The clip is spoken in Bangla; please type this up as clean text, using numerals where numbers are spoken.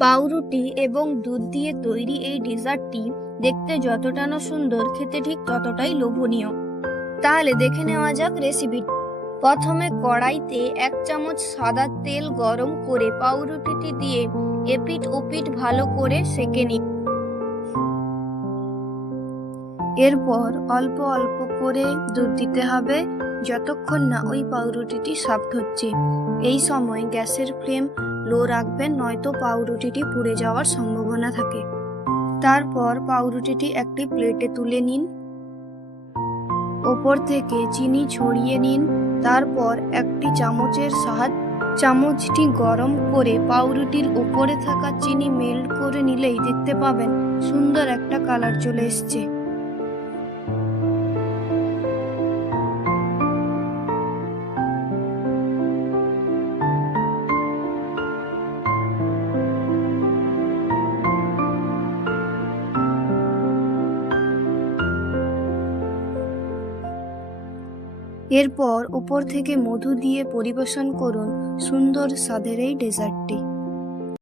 পাউরুটি এবং দুধ দিয়ে তৈরি এই ডেজার্টটি দেখতে যতটা না সুন্দর, খেতে ঠিক ততটাই লোভনীয়। তাহলে দেখে নেওয়া যাক রেসিপি। প্রথমে কড়াইতে 1 চামচ সাদা তেল গরম করে পাউরুটিটি দিয়ে এপিঠ ওপিঠ ভালো করে সেঁকে নিন। এরপর অল্প অল্প করে দুধ দিতে হবে যতক্ষণ না ওই পাউরুটিটি সফট হচ্ছে। এই সময় গ্যাসের ফ্লেম লো রাখবেন, নয়তো পাউরুটিটি পুড়ে যাওয়ার সম্ভাবনা থাকে। তারপর পাউরুটিটি একটি প্লেটে তুলে নিন, ওপর থেকে চিনি ছড়িয়ে নিন। তারপর একটি চামচের সাহায্যে চামচটি গরম করে পাউরুটির উপরে থাকা চিনি মেল্ট করে নিলেই দেখতে পাবেন সুন্দর একটা কালার চলে এসছে। এরপর উপর থেকে মধু দিয়ে পরিবেশন করুন সুন্দর স্বাদের এই ডেজার্টটি।